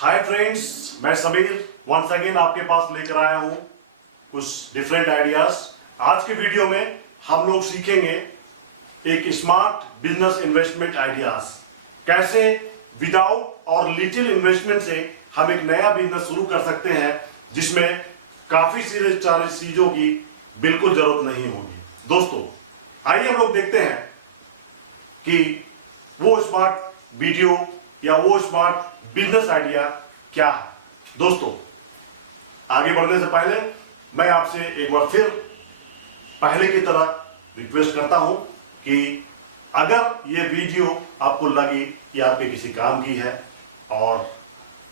Hi friends, मैं Sameer once again आपके पास लेकर आया हूं कुछ डिफरेंट आइडियाज। आज के वीडियो में हम लोग सीखेंगे एक स्मार्ट बिजनेस इन्वेस्टमेंट आइडियाज, कैसे विदाउट और लिटिल इन्वेस्टमेंट से हम एक नया बिजनेस शुरू कर सकते हैं जिसमें काफी सारी चीजों की बिल्कुल जरूरत नहीं होगी। दोस्तों आइए हम लोग देखते हैं कि वो स्मार्ट वीडियो या वो स्मार्ट बिजनेस आइडिया क्या है। दोस्तों आगे बढ़ने से पहले मैं आपसे एक बार फिर पहले की तरह रिक्वेस्ट करता हूं कि अगर ये वीडियो आपको लगी कि आपके किसी काम की है और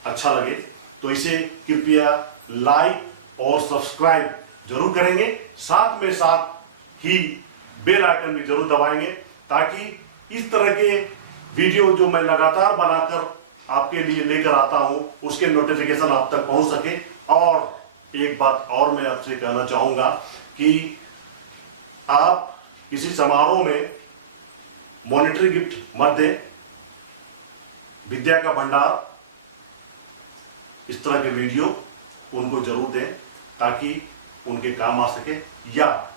अच्छा लगे तो इसे कृपया लाइक और सब्सक्राइब जरूर करेंगे, साथ में साथ ही बेल आइकन भी जरूर दबाएंगे ताकि इस तरह के वीडियो जो मैं लगातार बनाकर आपके लिए लेकर आता हूं उसके नोटिफिकेशन आप तक पहुंच सके। और एक बात और मैं आपसे कहना चाहूंगा कि आप किसी समारोह में मॉनेटरी गिफ्ट मत दें, विद्या का भंडार इस तरह के वीडियो उनको जरूर दें ताकि उनके काम आ सके, या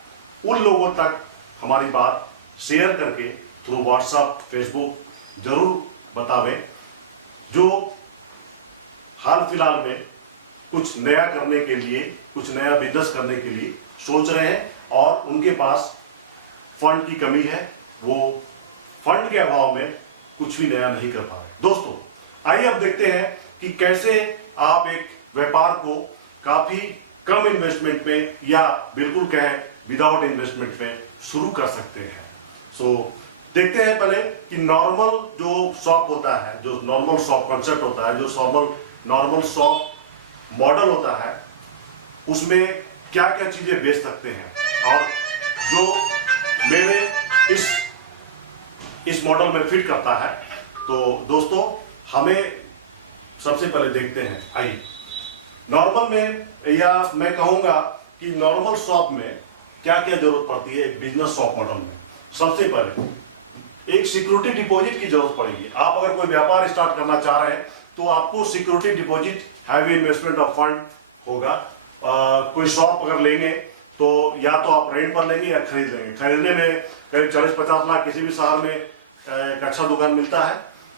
उन लोगों तक हमारी बात शेयर करके थ्रू व्हाट्सएप फेसबुक जरूर बतावें जो हाल फिलहाल में कुछ नया करने के लिए, कुछ नया बिजनेस करने के लिए सोच रहे हैं और उनके पास फंड की कमी है, वो फंड के अभाव में कुछ भी नया नहीं कर पा रहे। दोस्तों आइए अब देखते हैं कि कैसे आप एक व्यापार को काफी कम इन्वेस्टमेंट में या बिल्कुल कहें विदाउट इन्वेस्टमेंट में शुरू कर सकते हैं। देखते हैं पहले कि नॉर्मल जो शॉप होता है, जो नॉर्मल शॉप कॉन्सेप्ट होता है, जो नॉर्मल शॉप मॉडल होता है, उसमें क्या क्या चीजें बेच सकते हैं और जो मेरे इस मॉडल में फिट करता है। तो दोस्तों हमें सबसे पहले देखते हैं, आइए नॉर्मल में, या मैं कहूंगा कि नॉर्मल शॉप में क्या क्या जरूरत पड़ती है एक बिजनेस शॉप मॉडल में। सबसे पहले एक सिक्योरिटी डिपॉजिट की जरूरत पड़ेगी। आप अगर कोई व्यापार स्टार्ट करना चाह रहे हैं तो आपको security deposit, heavy investment of fund होगा। कोई शॉप अगर लेंगे तो या तो आप रेंट पर लेंगे या खरीद लेंगे। खरीदने में करीब 40-50 लाख किसी भी शहर में एक अच्छा दुकान मिलता है,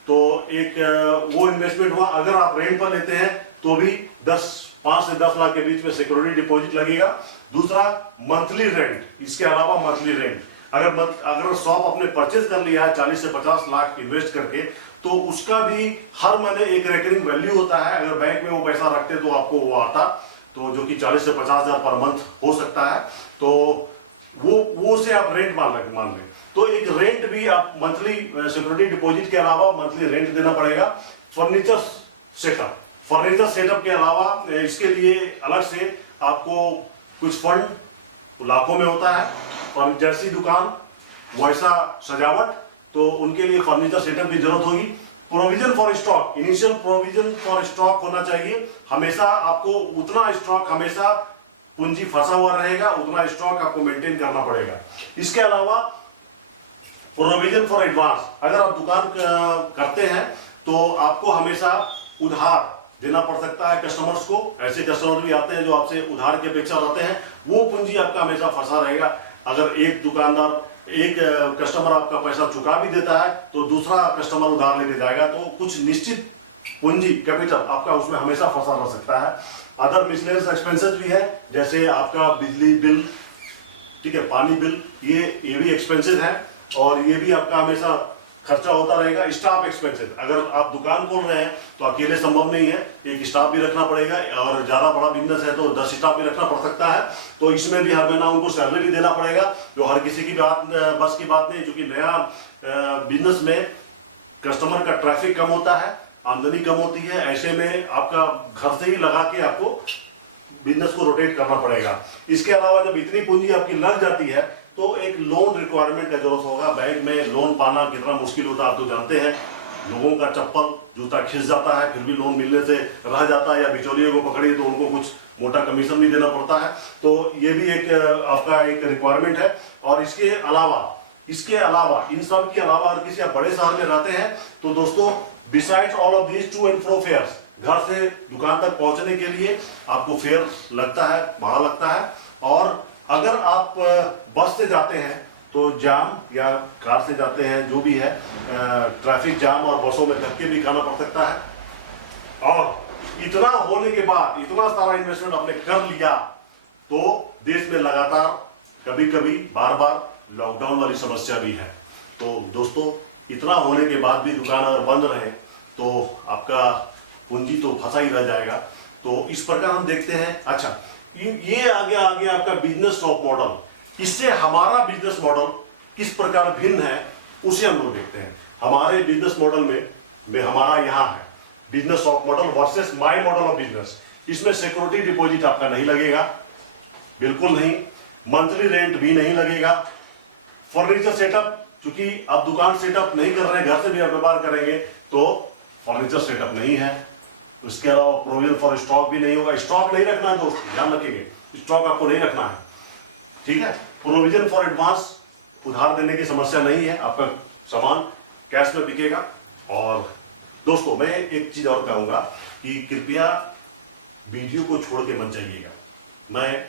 तो एक वो इन्वेस्टमेंट हुआ। अगर आप रेंट पर लेते हैं तो भी 5 से 10 लाख के बीच में सिक्योरिटी डिपॉजिट लगेगा। दूसरा मंथली रेंट, इसके अलावा मंथली रेंट, अगर शॉप आपने परचेज कर लिया है 40 से 50 लाख इन्वेस्ट करके, तो उसका भी हर महीने एक रिकरिंग वैल्यू होता है। अगर बैंक में वो पैसा रखते तो आपको वो आता, तो जो कि 40 से 50 हजार पर मंथ हो सकता है, तो वो से आप रेंट मान लें तो एक रेंट भी आप मंथली सिक्योरिटी डिपॉजिट के अलावा मंथली रेंट देना पड़ेगा। फर्नीचर सेटअप के अलावा इसके लिए अलग से आपको कुछ फंड लाखों में होता है, और जैसी दुकान वैसा सजावट, तो उनके लिए फर्नीचर सेटअप की जरूरत होगी। Provision for stock, initial provision for stock होना चाहिए। हमेशा आपको उतना स्टॉक, हमेशा पूंजी फंसा हुआ रहेगा, उतना स्टॉक आपको मेंटेन करना पड़ेगा। इसके अलावा प्रोविजन फॉर एडवांस, अगर आप दुकान करते हैं तो आपको हमेशा उधार देना पड़ सकता है कस्टमर्स को। ऐसे कस्टमर भी आते हैं जो आपसे उधार की अपेक्षा रहते हैं, वो पूंजी आपका हमेशा फंसा रहेगा। अगर एक कस्टमर आपका पैसा चुका भी देता है तो दूसरा कस्टमर उधार लेके जाएगा, तो कुछ निश्चित पूंजी कैपिटल आपका उसमें हमेशा फंसा रह सकता है। अदर मिसलेनियस एक्सपेंसेस भी है, जैसे आपका बिजली बिल, ठीक है, पानी बिल, ये भी एक्सपेंसेस है और ये भी आपका हमेशा खर्चा होता रहेगा। स्टाफ एक्सपेंसेस, अगर आप दुकान खोल रहे हैं तो अकेले संभव नहीं है, एक स्टाफ भी रखना पड़ेगा, और ज्यादा बड़ा बिजनेस है तो 10 स्टाफ भी रखना पड़ सकता है, तो इसमें भी हर महीना उनको सैलरी भी देना पड़ेगा, जो हर किसी की बस की बात नहीं। क्योंकि नया बिजनेस में कस्टमर का ट्रैफिक कम होता है, आमदनी कम होती है, ऐसे में आपका घर से ही लगा के आपको बिजनेस को रोटेट करना पड़ेगा। इसके अलावा जब इतनी पूंजी आपकी लग जाती है तो एक लोन रिक्वायरमेंट का जरूरत होगा। बैंक में लोन पाना कितना मुश्किल होता है आप तो जानते हैं। लोगों का चप्पल जूता खिंच जाता है, फिर भी लोन मिलने से रह जाता है, या बिचौलियों को पकड़िए तो उनको कुछ मोटा कमीशन भी देना पड़ता है। तो ये भी एक आपका एक रिक्वायरमेंट है। और इसके अलावा इन सब के अलावा अगर किसी आप बड़े शहर में रहते हैं तो दोस्तों besides all of these to and fro fares, घर से दुकान तक पहुंचने के लिए आपको फेयर लगता है, भाड़ा लगता है। और अगर आप बस से जाते हैं तो जाम, या कार से जाते हैं जो भी है, ट्रैफिक जाम और बसों में धक्के भी खाना पड़ सकता है। और इतना होने के बाद, इतना सारा इन्वेस्टमेंट आपने कर लिया, तो देश में लगातार कभी कभी बार बार लॉकडाउन वाली समस्या भी है। तो दोस्तों, इतना होने के बाद भी दुकान अगर बंद रहे तो आपका पूंजी तो फंसा ही रह जाएगा। तो इस प्रकार हम देखते हैं। अच्छा, ये आ गया आपका बिजनेस शॉप मॉडल। इससे हमारा बिजनेस मॉडल किस प्रकार भिन्न है उसे हम लोग देखते हैं। हमारे बिजनेस मॉडल में हमारा यहाँ है business shop model versus my model of business. इसमें सिक्योरिटी डिपॉजिट आपका नहीं लगेगा, बिल्कुल नहीं। मंथली रेंट भी नहीं लगेगा। फर्नीचर सेटअप, क्योंकि आप दुकान सेटअप नहीं कर रहे हैं, घर से भी आप व्यापार करेंगे, तो फर्नीचर सेटअप नहीं है। उसके अलावा प्रोविजन फॉर स्टॉक भी नहीं होगा। स्टॉक नहीं रखना है दोस्त, ध्यान रखेंगे, स्टॉक आपको नहीं रखना है, ठीक है। प्रोविजन फॉर एडवांस, उधार देने की समस्या नहीं है, आपका सामान कैश में बिकेगा। और दोस्तों, मैं एक चीज और कहूंगा कि कृपया वीडियो को छोड़ के मत जाइएगा। मैं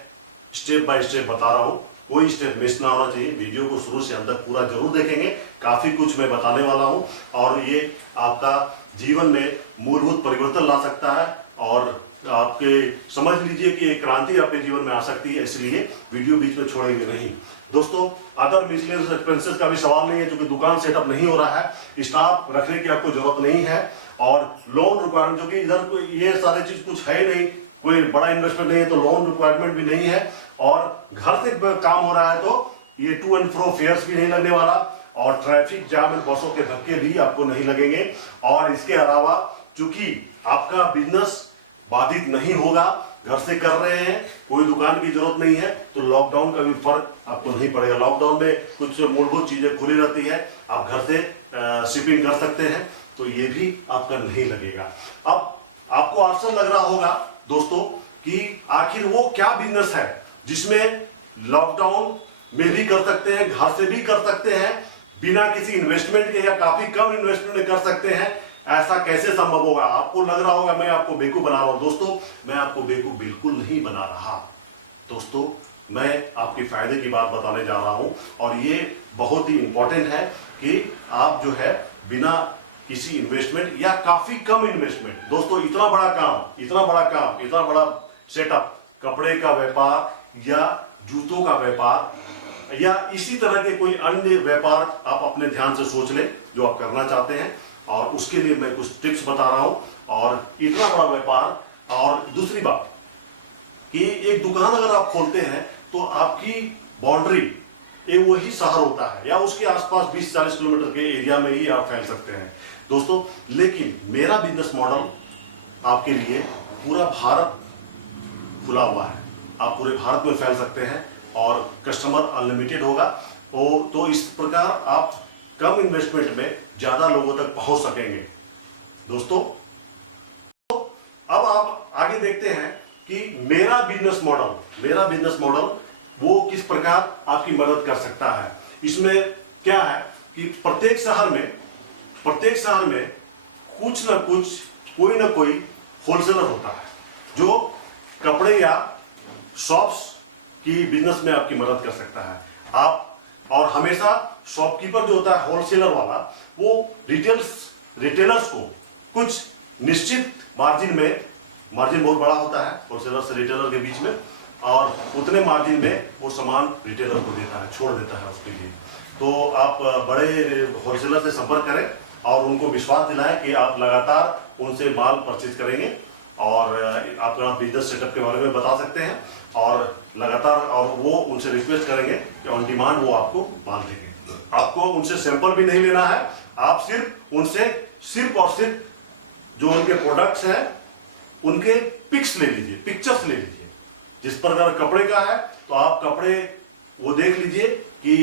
स्टेप बाय स्टेप बता रहा हूं, कोई स्टेप मिस ना होना चाहिए। वीडियो को शुरू से अंत तक पूरा जरूर देखेंगे, काफी कुछ मैं बताने वाला हूं और ये आपका जीवन में मूलभूत परिवर्तन ला सकता है। और आपके समझ लीजिए कि एक क्रांति आपके जीवन में आ सकती है, इसलिए वीडियो बीच में छोड़ेंगे नहीं। दोस्तों, अदर मिसलेनियस एक्सपेंसेस का भी सवाल नहीं है, क्योंकि दुकान सेटअप नहीं हो रहा है, स्टाफ रखने की आपको जरूरत नहीं है। और लोन रिक्वायरमेंट, जो कि इधर ये सारे चीज कुछ है नहीं, कोई बड़ा इन्वेस्टमेंट नहीं है, तो लोन रिक्वायरमेंट भी नहीं है। और घर से काम हो रहा है तो ये टू एंड फ्रो फेयर्स भी नहीं लगने वाला, और ट्रैफिक जाम में बसों के धक्के भी आपको नहीं लगेंगे। और इसके अलावा चूंकि आपका बिजनेस बाधित नहीं होगा, घर से कर रहे हैं, कोई दुकान की जरूरत नहीं है, तो लॉकडाउन का भी फर्क आपको नहीं पड़ेगा। लॉकडाउन में कुछ मूलभूत चीजें खुली रहती है, आप घर से शिपिंग कर सकते हैं, तो ये भी आपका नहीं लगेगा। अब आपको आश्चर्य लग रहा होगा दोस्तों कि आखिर वो क्या बिजनेस है जिसमें लॉकडाउन में भी कर सकते हैं, घर से भी कर सकते हैं, बिना किसी इन्वेस्टमेंट के या काफी कम इन्वेस्टमेंट में कर सकते हैं। ऐसा कैसे संभव होगा? आपको लग रहा होगा मैं आपको बेवकूफ बना रहा हूं। दोस्तों, मैं आपको बेवकूफ बिल्कुल नहीं बना रहा। दोस्तों, मैं आपके फायदे की बात बताने जा रहा हूं, और ये बहुत ही इंपॉर्टेंट है कि आप जो है बिना किसी इन्वेस्टमेंट या काफी कम इन्वेस्टमेंट, दोस्तों इतना बड़ा काम, इतना बड़ा सेटअप, कपड़े का व्यापार या जूतों का व्यापार या इसी तरह के कोई अन्य व्यापार आप अपने ध्यान से सोच लें जो आप करना चाहते हैं, और उसके लिए मैं कुछ टिप्स बता रहा हूं। और इतना बड़ा व्यापार, और दूसरी बात कि एक दुकान अगर आप खोलते हैं तो आपकी बाउंड्री एक वही शहर होता है या उसके आसपास 20-40 किलोमीटर के एरिया में ही आप फैल सकते हैं दोस्तों। लेकिन मेरा बिजनेस मॉडल आपके लिए पूरा भारत खुला हुआ है, आप पूरे भारत में फैल सकते हैं और कस्टमर अनलिमिटेड होगा। तो इस प्रकार आप कम इन्वेस्टमेंट में ज्यादा लोगों तक पहुंच सकेंगे दोस्तों। तो अब आप आगे देखते हैं कि मेरा बिजनेस मॉडल वो किस प्रकार आपकी मदद कर सकता है। इसमें क्या है कि प्रत्येक शहर में कुछ ना कुछ, कोई ना कोई होलसेलर होता है जो कपड़े या शॉप्स की बिजनेस में आपकी मदद कर सकता है। आप और हमेशा शॉपकीपर जो होता है, होलसेलर वाला, वो रिटेलर्स को कुछ निश्चित मार्जिन बहुत बड़ा होता है होलसेलर से रिटेलर के बीच में, और उतने मार्जिन में वो सामान रिटेलर को देता है, छोड़ देता है उसके लिए। तो आप बड़े होलसेलर से संपर्क करें और उनको विश्वास दिलाएं कि आप लगातार उनसे माल परचेज करेंगे, और अपना बिजनेस सेटअप के बारे में बता सकते हैं, और लगातार, और वो उनसे रिक्वेस्ट करेंगे कि ऑन डिमांड वो आपको माल देंगे। आपको उनसे सैंपल भी नहीं लेना है, आप सिर्फ उनसे सिर्फ जो उनके प्रोडक्ट्स हैं उनके पिक्चर्स ले लीजिए। जिस प्रकार कपड़े का है तो आप कपड़े वो देख लीजिए कि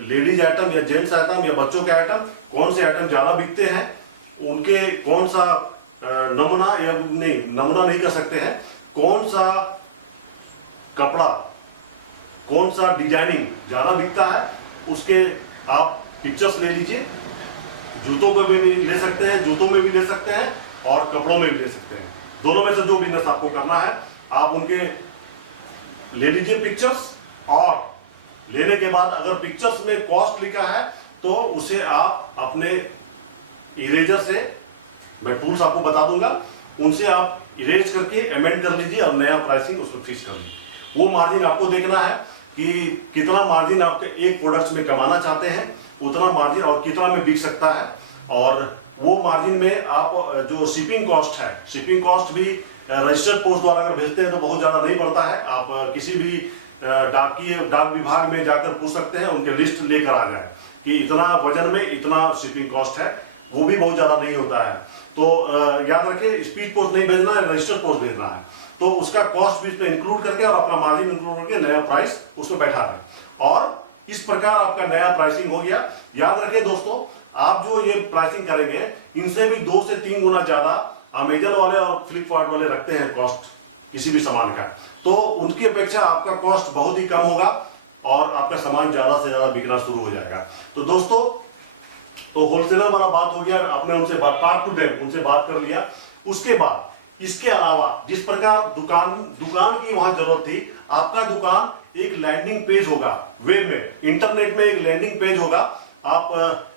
लेडीज आइटम या जेंट्स आइटम या बच्चों के आइटम, कौन से आइटम ज्यादा बिकते हैं, उनके कौन सा नमूना नहीं कर सकते हैं, कौन सा कपड़ा, कौन सा डिजाइनिंग ज्यादा बिकता है, उसके आप पिक्चर्स ले लीजिए। जूतों को भी ले सकते हैं, जूतों में भी ले सकते हैं और कपड़ों में भी ले सकते हैं। दोनों में से जो बिजनेस आपको करना है आप उनके ले लीजिए पिक्चर्स, और लेने के बाद अगर पिक्चर्स में कॉस्ट लिखा है तो उसे आप अपने इरेजर से, मैं टूल्स आपको बता दूंगा, उनसे आप इरेज करके अमेंड कर लीजिए और नया प्राइसिंग उसमें फिक्स कर लीजिए। वो मार्जिन आपको देखना है कि कितना मार्जिन आपके एक प्रोडक्ट्स में कमाना चाहते हैं, उतना मार्जिन और कितना में बिक सकता है। और वो मार्जिन में आप जो शिपिंग कॉस्ट है, शिपिंग कॉस्ट भी रजिस्टर्ड पोस्ट द्वारा अगर भेजते हैं तो बहुत ज्यादा नहीं पड़ता है। आप किसी भी डाक विभाग में जाकर पूछ सकते हैं, उनके लिस्ट लेकर आ जाए कि इतना वजन में इतना शिपिंग कॉस्ट है, वो भी बहुत ज्यादा नहीं होता है। तो याद रखें, स्पीड पोस्ट नहीं भेजना है, रजिस्टर्ड पोस्ट भेजना है, तो उसका कॉस्ट भी इसमें इंक्लूड करके और अपना मार्जिन इंक्लूड करके नया प्राइस उसमें बैठा दें, और इस प्रकार आपका नया प्राइसिंग हो गया। याद रखें दोस्तों, आप जो ये प्राइसिंग करेंगे इनसे भी 2 से 3 गुना ज्यादा अमेजन वाले और फ्लिपकार्ट वाले रखते हैं कॉस्ट किसी भी सामान का, तो उनकी अपेक्षा आपका कॉस्ट बहुत ही कम होगा और आपका सामान ज्यादा से ज्यादा बिकना शुरू हो जाएगा। तो दोस्तों, तो होलसेलर वाला बात हो गया, आपने उनसे पार्ट टू डेम उनसे बात कर लिया। उसके बाद इसके अलावा जिस प्रकार दुकान की वहां जरूरत थी, आपका दुकान एक लैंडिंग पेज होगा, वेब में, इंटरनेट में एक लैंडिंग पेज होगा। आप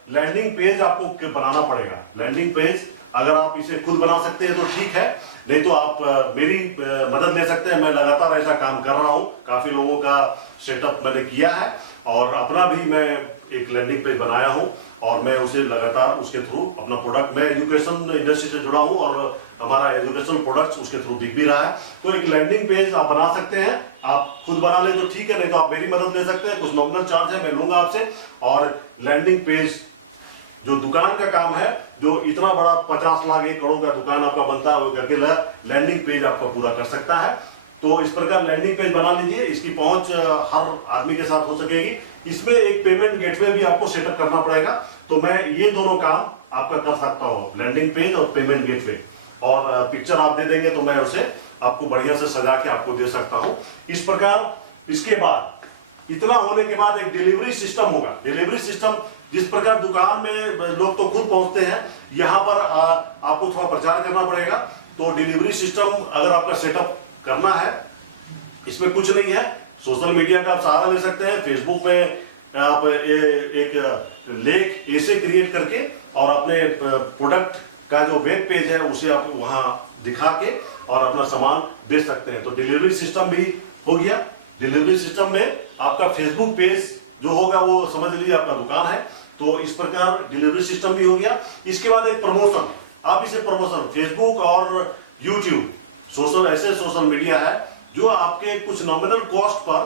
लैंडिंग पेज आपको बनाना पड़ेगा। लैंडिंग पेज अगर आप इसे खुद बना सकते हैं तो ठीक है, नहीं तो आप मेरी मदद ले सकते हैं। मैं लगातार ऐसा काम कर रहा हूं, काफी लोगों का सेटअप मैंने किया है और अपना भी मैं एक लैंडिंग पेज बनाया हूं और मैं उसे लगातार उसके थ्रू अपना प्रोडक्ट, मैं एजुकेशन इंडस्ट्री से जुड़ा हूं और हमारा एजुकेशनल प्रोडक्ट्स उसके थ्रू बिक भी रहा है। तो एक लैंडिंग पेज आप बना सकते हैं, आप खुद बना ले तो ठीक है, नहीं तो आप मेरी मदद ले सकते हैं। कुछ नॉमिनल चार्ज है, मैं लूंगा आपसे। और लैंडिंग पेज जो दुकान का काम है, जो इतना बड़ा 50 लाख 1 करोड़ का दुकान आपका बनता है, वो करके लैंडिंग पेज आपका पूरा कर सकता है। तो इस प्रकार लैंडिंग पेज बना लीजिए, इसकी पहुंच हर आदमी के साथ हो सकेगी। इसमें एक पेमेंट गेटवे भी आपको सेटअप करना पड़ेगा, तो मैं ये दोनों काम आपका कर सकता हूँ, लैंडिंग पेज और पेमेंट गेटवे। और पिक्चर आप दे देंगे तो मैं उसे आपको बढ़िया से सजा के आपको दे सकता हूँ। इस प्रकार इसके बाद, इतना होने के बाद एक डिलीवरी सिस्टम होगा। डिलीवरी सिस्टम जिस प्रकार दुकान में लोग तो खुद पहुंचते हैं, यहाँ पर आपको थोड़ा प्रचार करना पड़ेगा। तो डिलीवरी सिस्टम अगर आपका सेटअप करना है, इसमें कुछ नहीं है, सोशल मीडिया का आप सहारा ले सकते हैं। फेसबुक में आप एक लेख ऐसे क्रिएट करके और अपने प्रोडक्ट का जो वेब पेज है उसे आप वहां दिखा के और अपना सामान बेच सकते हैं। तो डिलीवरी सिस्टम भी हो गया। डिलीवरी सिस्टम में आपका फेसबुक पेज जो होगा वो समझ लीजिए आपका दुकान है। तो इस प्रकार डिलीवरी सिस्टम भी हो गया। इसके बाद एक प्रमोशन, आप इसे प्रमोशन, फेसबुक और यूट्यूब ऐसे सोशल मीडिया है जो आपके कुछ नॉमिनल कॉस्ट पर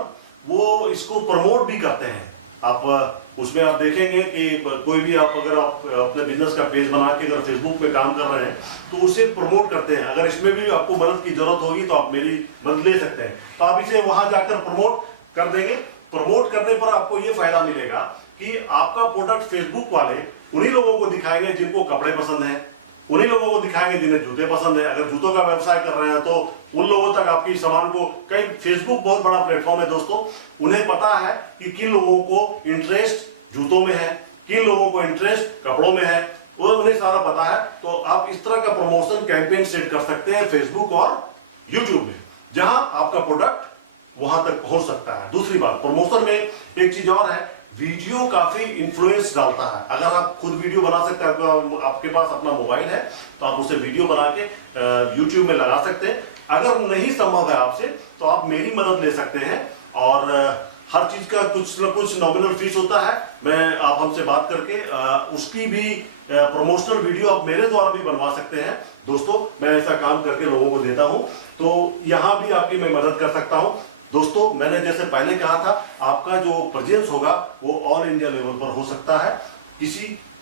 वो इसको प्रमोट भी करते हैं। आप उसमें आप देखेंगे कि कोई भी आप अगर आप अपने बिजनेस का पेज बना के अगर फेसबुक में काम कर रहे हैं तो उसे प्रमोट करते हैं। अगर इसमें भी आपको मदद की जरूरत होगी तो आप मेरी मदद ले सकते हैं। तो आप इसे वहां जाकर प्रमोट कर देंगे। प्रमोट करने पर आपको ये फायदा मिलेगा कि आपका प्रोडक्ट फेसबुक वाले उन्हीं लोगों को दिखाएंगे जिनको कपड़े पसंद है, उन्हीं लोगों को दिखाएंगे जिन्हें जूते पसंद है। अगर जूतों का व्यवसाय कर रहे हैं तो उन लोगों तक आपकी सामान को, कई फेसबुक बहुत बड़ा प्लेटफॉर्म है दोस्तों, उन्हें पता है कि किन लोगों को इंटरेस्ट जूतों में है, किन लोगों को इंटरेस्ट कपड़ों में है, वो उन्हें सारा पता है। तो आप इस तरह का प्रमोशन कैंपेन सेट कर सकते हैं फेसबुक और यूट्यूब में, जहां आपका प्रोडक्ट वहां तक पहुंच सकता है। दूसरी बात, प्रमोशन में एक चीज और है, वीडियो काफी इंफ्लुएंस डालता है। अगर आप खुद वीडियो बना सकते हैं, आपके पास अपना मोबाइल है तो आप उसे वीडियो बना के यूट्यूब में लगा सकते हैं। अगर नहीं संभव है आपसे तो आप मेरी मदद ले सकते हैं और हर चीज का कुछ न कुछ नॉमिनल फीस होता है। मैं आप हमसे बात करके उसकी भी प्रमोशनल वीडियो आप मेरे द्वारा भी बनवा सकते हैं। दोस्तों, मैं ऐसा काम करके लोगों को देता हूं, तो यहां भी आपकी मैं मदद कर सकता हूं। दोस्तों, मैंने जैसे पहले कहा था, आपका जो प्रेजेंस होगा वो ऑल इंडिया लेवल पर हो सकता है।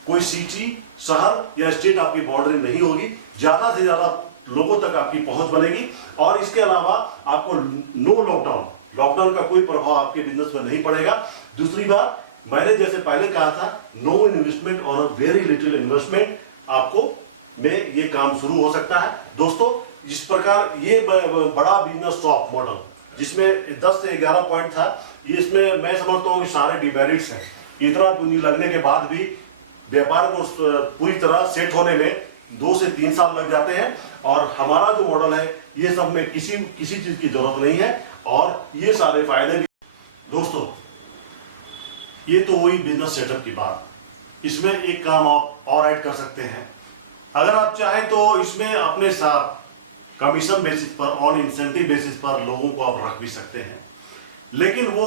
कोई सिटी, शहर या स्टेट आपकी बाउंड्री नहीं होगी, ज्यादा से ज्यादा लोगों तक आपकी पहुंच बनेगी। और इसके अलावा आपको नो लॉकडाउन का कोई प्रभाव आपके बिजनेस में नहीं पड़ेगा। दूसरी बात, मैंने जैसे पहले कहा था, नो इन्वेस्टमेंट और वेरी लिटिल इन्वेस्टमेंट आपको में ये काम शुरू हो सकता है। दोस्तों, जिस प्रकार ये बड़ा बिजनेस शॉप मॉडल जिसमें 10 से 11 पॉइंट था, इसमें मैं समझता हूँ कि सारे डिमेरिट्स हैं। इतना पूंजी लगने के बाद भी व्यापार को पूरी तरह सेट होने में 2 से 3 साल लग जाते हैं। और हमारा जो मॉडल है ये सब में किसी चीज की जरूरत नहीं है और ये सारे फायदे भी। दोस्तों, ये तो वही बिजनेस सेटअप की बात। इसमें एक काम आप और ऐड कर सकते हैं, अगर आप चाहें तो इसमें अपने साथ कमीशन बेसिस पर, ऑन इंसेंटिव बेसिस पर लोगों को आप रख भी सकते हैं, लेकिन वो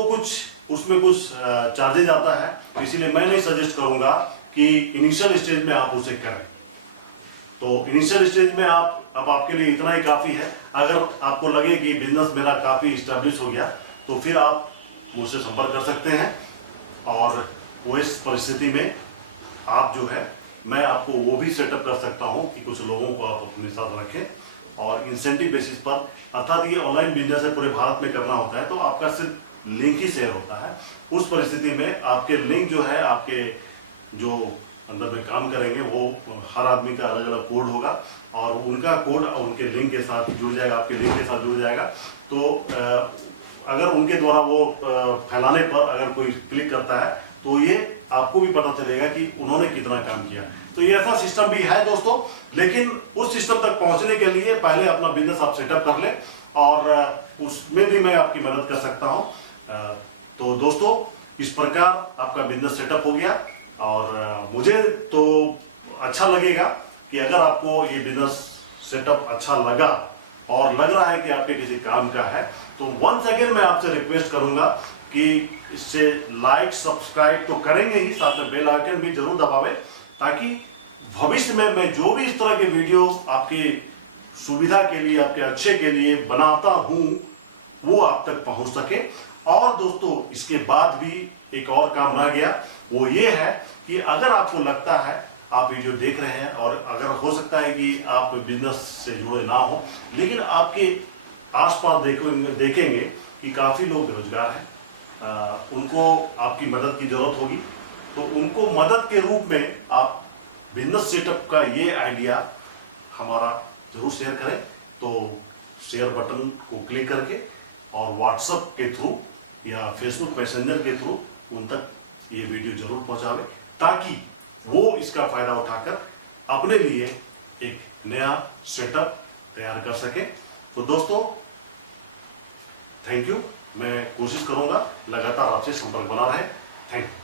उसमें कुछ चार्जेज आता है, तो इसीलिए मैं नहीं सजेस्ट करूंगा कि इनिशियल स्टेज में आप उसे करें। तो इनिशियल स्टेज में अब आपके लिए इतना ही काफी है। अगर आपको लगे कि बिजनेस मेरा काफी स्टैब्लिश हो गया तो फिर आप मुझसे संपर्क कर सकते हैं, और वो इस परिस्थिति में आप जो है मैं आपको वो भी सेटअप कर सकता हूं कि कुछ लोगों को आप अपने साथ रखें और इंसेंटिव बेसिस पर, अर्थात ये ऑनलाइन बिजनेस है, पूरे भारत में करना होता है तो आपका सिर्फ लिंक ही शेयर होता है। उस परिस्थिति में आपके लिंक जो है, आपके जो अंदर में काम करेंगे वो हर आदमी का अलग अलग कोड होगा और उनका कोड उनके लिंक के साथ जुड़ जाएगा, आपके लिंक के साथ जुड़ जाएगा। तो अगर उनके द्वारा वो फैलाने पर अगर कोई क्लिक करता है तो ये आपको भी पता चलेगा कि उन्होंने कितना काम किया। तो ये ऐसा सिस्टम भी है दोस्तों, लेकिन उस सिस्टम तक पहुंचने के लिए पहले अपना बिजनेस आप सेटअप कर लें और उसमें भी मैं आपकी मदद कर सकता हूं। तो दोस्तों, इस प्रकार आपका बिजनेस सेटअप हो गया और मुझे तो अच्छा लगेगा कि अगर आपको ये बिजनेस सेटअप अच्छा लगा और लग रहा है कि आपके किसी काम का है, तो वंस अगेन मैं आपसे रिक्वेस्ट करूंगा कि इससे लाइक सब्सक्राइब तो करेंगे ही, साथ में बेल आइकन भी जरूर दबावें, ताकि भविष्य में मैं जो भी इस तरह के वीडियो आपकी सुविधा के लिए, आपके अच्छे के लिए बनाता हूं वो आप तक पहुंच सके। और दोस्तों, इसके बाद भी एक और काम रह गया, वो ये है कि अगर आपको लगता है आप वीडियो देख रहे हैं और अगर हो सकता है कि आप बिजनेस से जुड़े ना हो, लेकिन आपके आसपास देखेंगे कि काफी लोग बेरोजगार हैं, उनको आपकी मदद की जरूरत होगी, तो उनको मदद के रूप में आप बिजनेस सेटअप का ये आइडिया हमारा जरूर शेयर करें। तो शेयर बटन को क्लिक करके और व्हाट्सएप के थ्रू या फेसबुक मैसेंजर के थ्रू उन तक ये वीडियो जरूर पहुंचावे, ताकि वो इसका फायदा उठाकर अपने लिए एक नया सेटअप तैयार कर सके। तो दोस्तों, थैंक यू। मैं कोशिश करूंगा लगातार आपसे संपर्क बना रहे। Thank you.